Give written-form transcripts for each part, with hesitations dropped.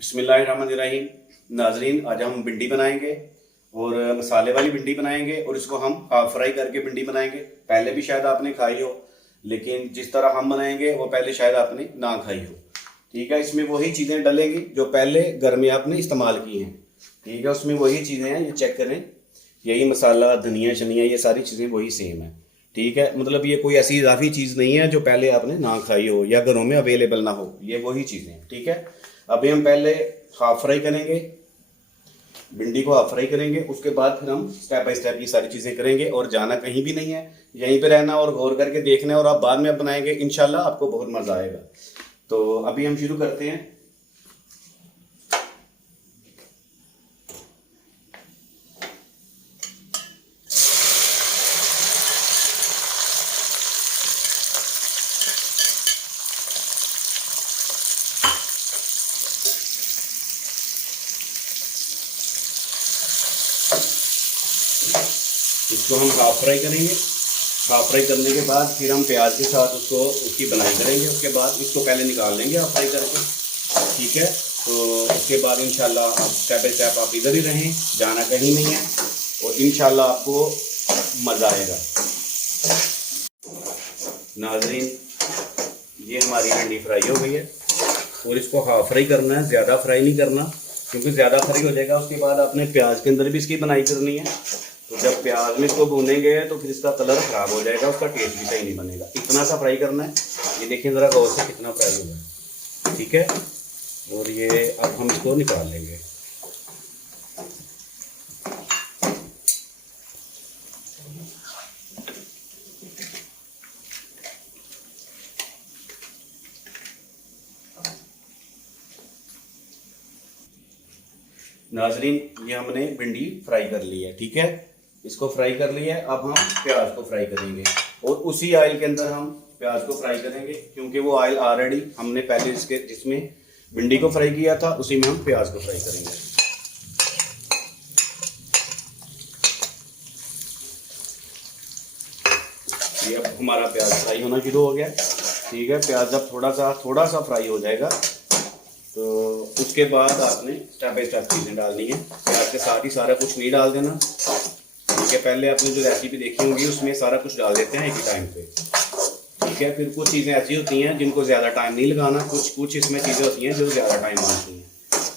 बिस्मिल्लाहिर्रहमानिर्रहीम। नाजरीन, आज हम भिंडी बनाएंगे और मसाले वाली भिंडी बनाएंगे और इसको हम हाफ फ्राई करके भिंडी बनाएंगे। पहले भी शायद आपने खाई हो, लेकिन जिस तरह हम बनाएंगे वो पहले शायद आपने ना खाई हो। ठीक है, इसमें वही चीज़ें डलेंगी जो पहले घर में आपने इस्तेमाल की हैं। ठीक है, उसमें वही चीज़ें हैं, ये चेक करें। यही मसाला, धनिया शनिया, ये सारी चीज़ें वही सेम है। ठीक है, मतलब ये कोई ऐसी इजाफी चीज़ नहीं है जो पहले आपने ना खाई हो या घरों में अवेलेबल ना हो, ये वही चीज़ें हैं। ठीक है, अभी हम पहले हाफ फ्राई करेंगे, भिंडी को हाफ फ्राई करेंगे, उसके बाद फिर हम स्टेप बाय स्टेप ये सारी चीज़ें करेंगे। और जाना कहीं भी नहीं है, यहीं पे रहना और गौर करके देखना है, और आप बाद में बनाएंगे इंशाल्लाह आपको बहुत मज़ा आएगा। तो अभी हम शुरू करते हैं। इसको हम हाफ फ्राई करेंगे। हाफ फ्राई करने के बाद फिर हम प्याज के साथ उसकी बनाई करेंगे। उसके बाद इसको पहले निकाल लेंगे हाफ फ्राई करके। ठीक है, तो उसके बाद इंशाल्लाह आप स्टेप बाय स्टेप आप इधर ही रहें, जाना कहीं नहीं है, और इंशाल्लाह आपको मज़ा आएगा। नाज़रीन, ये हमारी भिंडी फ्राई हो गई है और इसको हाफ फ्राई करना है, ज़्यादा फ्राई नहीं करना, क्योंकि ज़्यादा फ्राई हो जाएगा उसके बाद आपने प्याज के अंदर भी इसकी बनाई करनी है। तो जब प्याज में इसको भूनेंगे तो फिर इसका कलर ख़राब हो जाएगा, उसका टेस्ट भी सही नहीं बनेगा। इतना सा फ्राई करना है। ये देखिए ज़रा गौर से कितना फ्राई हुआ है। ठीक है, और ये अब हम इसको निकाल लेंगे। नाजरीन, ये हमने भिंडी फ्राई कर ली है। ठीक है, इसको फ्राई कर लिया है। अब हम प्याज को फ्राई करेंगे और उसी ऑयल के अंदर हम प्याज को फ्राई करेंगे, क्योंकि वो ऑयल ऑलरेडी हमने पहले जिसमें भिंडी को फ्राई किया था उसी में हम प्याज को फ्राई करेंगे। ये अब हमारा प्याज फ्राई होना शुरू हो गया। ठीक है, प्याज जब थोड़ा सा फ्राई हो जाएगा तो उसके बाद आपने स्टेप बाय स्टेप चीज़ें डालनी है। प्याज के साथ ही सारा कुछ नहीं डाल देना। ठीक है, पहले आपने जो रेसिपी देखी होगी उसमें सारा कुछ डाल देते हैं एक ही टाइम पे। ठीक है, फिर कुछ चीज़ें ऐसी होती हैं जिनको ज़्यादा टाइम नहीं लगाना, कुछ इसमें चीज़ें होती हैं जो ज़्यादा टाइम मांगती हैं।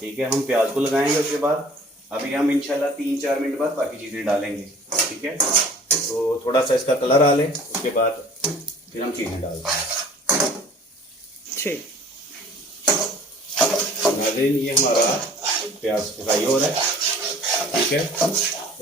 ठीक है, हम प्याज को लगाएंगे, उसके बाद अभी हम इंशाल्लाह 3-4 मिनट बाद बाकी चीज़ें डालेंगे। ठीक है, तो थोड़ा सा इसका कलर आ ले, उसके बाद फिर हम चीज़ें डालते हैं। ठीक नाज़रीन, ये हमारा प्याज फ्राई हो रहा है। ठीक है,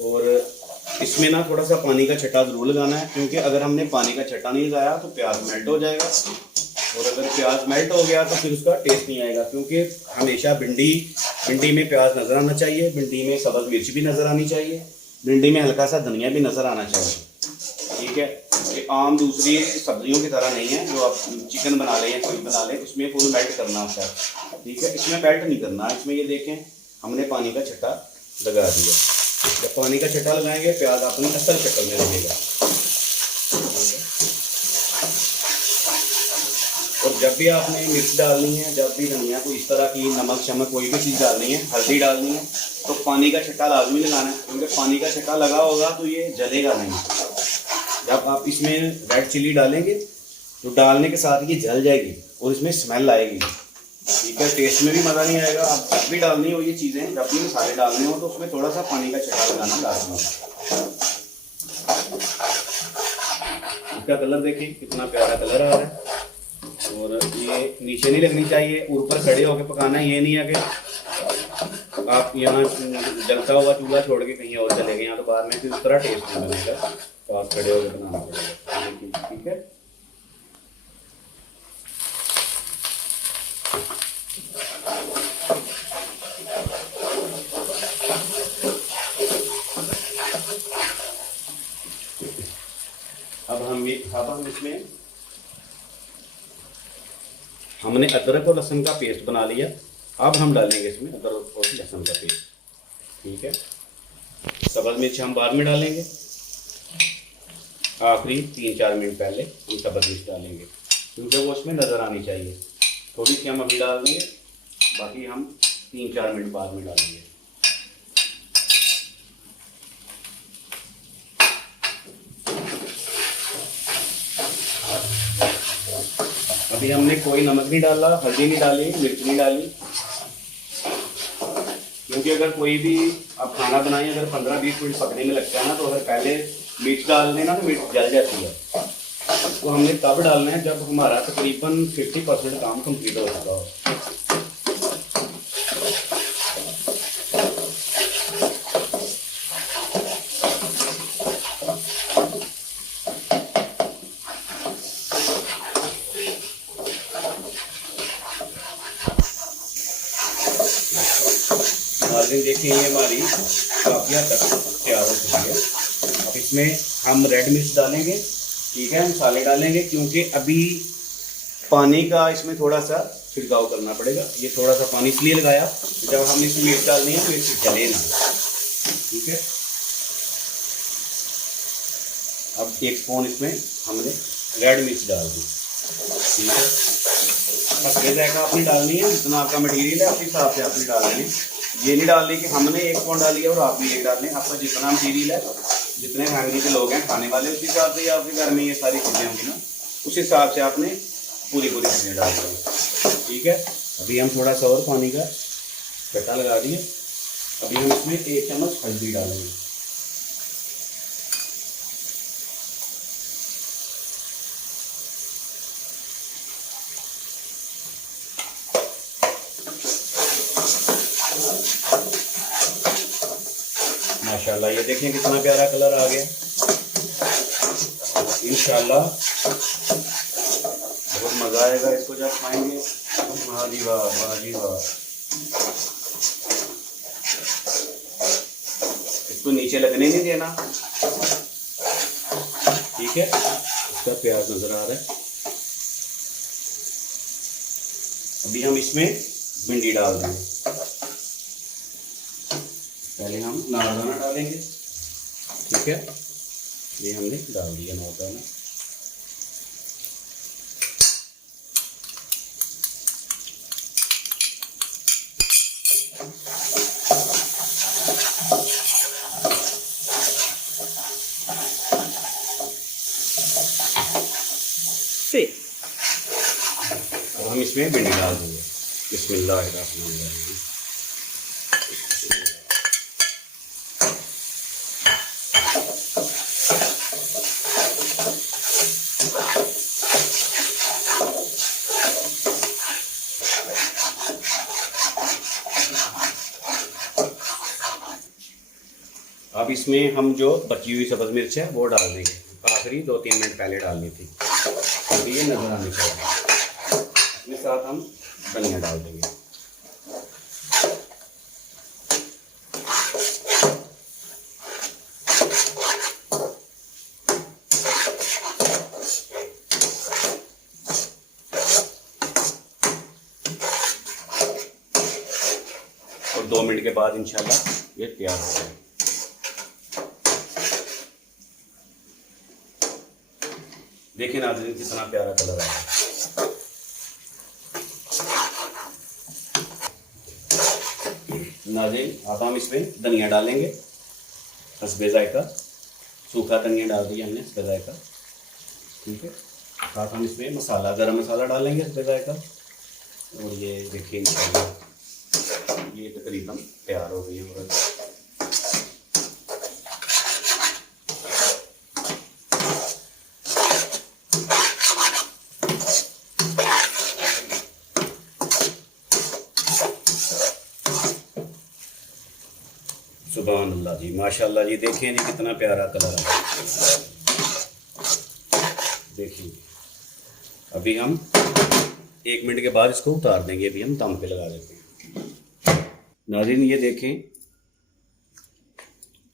और इसमें ना थोड़ा सा पानी का छट्टा ज़रूर लगाना है, क्योंकि अगर हमने पानी का छट्टा नहीं लगाया तो प्याज मेल्ट हो जाएगा, और अगर प्याज मेल्ट हो गया तो फिर उसका टेस्ट नहीं आएगा। क्योंकि हमेशा भिंडी में प्याज नज़र आना चाहिए, भिंडी में सब्ज़ मिर्च भी नज़र आनी चाहिए, भिंडी में हल्का सा धनिया भी नज़र आना चाहिए। ठीक है, ये आम दूसरी सब्जियों की तरह नहीं है जो आप चिकन बना लें या कोई बना लें उसमें फुल मेल्ट करना होता है। ठीक है, इसमें मेल्ट नहीं करना। इसमें ये देखें हमने पानी का छट्टा लगा दिया। जब पानी का छट्टा लगाएंगे प्याज अपनी असल शक्ल में लगेगा। और जब भी आपने मिर्च डालनी है, जब भी धनिया को इस तरह की नमक शमक कोई भी चीज़ डालनी है, हल्दी डालनी है, तो पानी का छट्टा लाजमी लगाना है, क्योंकि पानी का छट्टा लगा होगा तो ये जलेगा नहीं। जब आप इसमें रेड चिली डालेंगे तो डालने के साथ ये जल जाएगी और इसमें स्मेल आएगी। ठीक है, टेस्ट में भी मज़ा नहीं आएगा। आप जब भी डालनी हो ये चीज़ें, जब भी मसाले डालने हो तो उसमें थोड़ा सा पानी का छट्टा लगाना लाजमी है। इसका कलर देखिए कितना प्यारा कलर आ रहा है, और ये नीचे नहीं लगनी चाहिए, ऊपर खड़े होकर पकाना है। ये नहीं है कि आप यहाँ जलता हुआ चूल्हा छोड़ के कहीं और चले गए, यहाँ तो बाद में फिर उस तरह टेस्ट नहीं बनेगा, तो आप खड़े होकर बनाना पड़ेगा। ठीक है, अब हम इसमें हमने अदरक और लहसुन का पेस्ट बना लिया। अब हम डालेंगे इसमें अदरक और लहसुन का पेस्ट। ठीक है, सब्ज़ मिर्च हम बाद में डालेंगे, आखिरी 3-4 मिनट पहले हम सब्ज़ मिर्च डालेंगे, क्योंकि वो उसमें नज़र आनी चाहिए। थोड़ी सी हम अभी डाल देंगे, बाकी हम 3-4 मिनट बाद में डालेंगे। अभी हमने कोई नमक नहीं डाला, हल्दी नहीं डाली, मिर्च नहीं डाली, क्योंकि अगर कोई भी आप खाना बनाएं अगर 15-20 मिनट पकने में लगता है ना, तो अगर पहले मिर्च डाल देना तो मिर्च जल जाती है। तो हमने तब डालना है जब हमारा तकरीबन 50% काम कंप्लीट हो चुका हो। देखिए ये हमारी काफी हद तक तैयार हो चुकी है। अब इसमें हम रेड मिर्च डालेंगे, ठीक है, मसाले डालेंगे, क्योंकि अभी पानी का इसमें थोड़ा सा छिड़काव करना पड़ेगा। ये थोड़ा सा पानी इसलिए लगाया, जब हम इसमें मिर्च डालनी है तो इससे जले ना, ठीक है। अब 1 स्पून इसमें हमने रेड मिर्च डाल दी, ठीक है। हल्के जायका आपने डालनी है, जितना आपका मटेरियल है उस हिसाब से आपने डालनी है। ये नहीं डालनी कि हमने 1 स्पून डाली है और आप भी 1 डाल लें। आपका जितना मटीरियल है, जितने फैमिली के लोग हैं खाने वाले, उस हिसाब से आपके घर में ये सारी चीज़ें होंगी ना, उस हिसाब से आपने पूरी चीज़ें डाल देंगे, ठीक है। अभी हम थोड़ा सा और पानी का कट्टा लगा दिए। अभी हम इसमें 1 चम्मच हल्दी डालेंगे, माशाल्लाह। ये देखें कितना प्यारा कलर आ गया। इंशाल्लाह बहुत मज़ा आएगा इसको जब खाएंगे। वाह जी वाह, वाह जी वाह। इसको नीचे लगने नहीं देना, ठीक है। इसका प्याज नजर आ रहा है। अभी हम इसमें भिंडी डाल देंगे। पहले हम नारदाना डालेंगे, ठीक है। ये हमने डाल दिया नारदाना। अब हम इसमें भिंडी डाल देंगे। बिस्मिल्लाहिर्रहमानिर्रहीम। अब इसमें हम जो बची हुई सब्ज़ मिर्च है वो डाल देंगे। आखिरी 2-3 मिनट पहले डालनी थी, अभी ये नज़र आनी चाहिए। इसके साथ हम धनिया डाल देंगे। और 2 मिनट के बाद इंशाल्लाह ये तैयार हो जाएगा। देखिए नाज़रीन कितना प्यारा कलर आया। नाज़रीन अब हम इसमें धनिया डालेंगे, हस्बे जायका। सूखा धनिया डाल दिया हमने हस्बे जायका, ठीक है। साथ हम इसमें मसाला, गरम मसाला डालेंगे हस्बे जायका। और ये देखिए इंशाल्लाह ये तकरीबन तैयार हो गई है। सुभान अल्लाह जी, माशाल्लाह जी। देखिए जी कितना प्यारा कलर है। देखिए अभी हम 1 मिनट के बाद इसको उतार देंगे। अभी हम दम पे लगा देते हैं। नाज़रीन ये देखें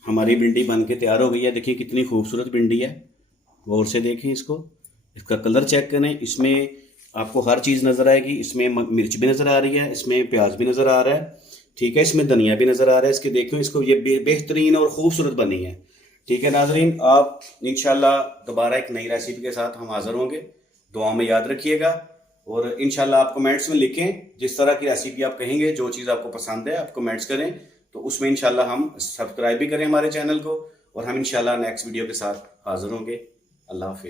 हमारी भिंडी बन के तैयार हो गई है। देखिए कितनी खूबसूरत भिंडी है, गौर से देखें इसको। इसका कलर चेक करें, इसमें आपको हर चीज़ नज़र आएगी। इसमें मिर्च भी नज़र आ रही है, इसमें प्याज भी नज़र आ रहा है, ठीक है। इसमें धनिया भी नज़र आ रहा है। इसके देखो इसको, ये बेहतरीन और ख़ूबसूरत बनी है, ठीक है। नाज़रीन आप इंशाल्लाह दोबारा एक नई रेसिपी के साथ हम हाज़िर होंगे। दुआ में याद रखिएगा। और इंशाल्लाह आप कमेंट्स में लिखें, जिस तरह की रेसिपी आप कहेंगे, जो चीज़ आपको पसंद है आप कमेंट्स करें, तो उसमें इंशाल्लाह हम सब्सक्राइब भी करें हमारे चैनल को, और हम इंशाल्लाह नेक्स्ट वीडियो के साथ हाजिर होंगे। अल्लाह हाफिज़।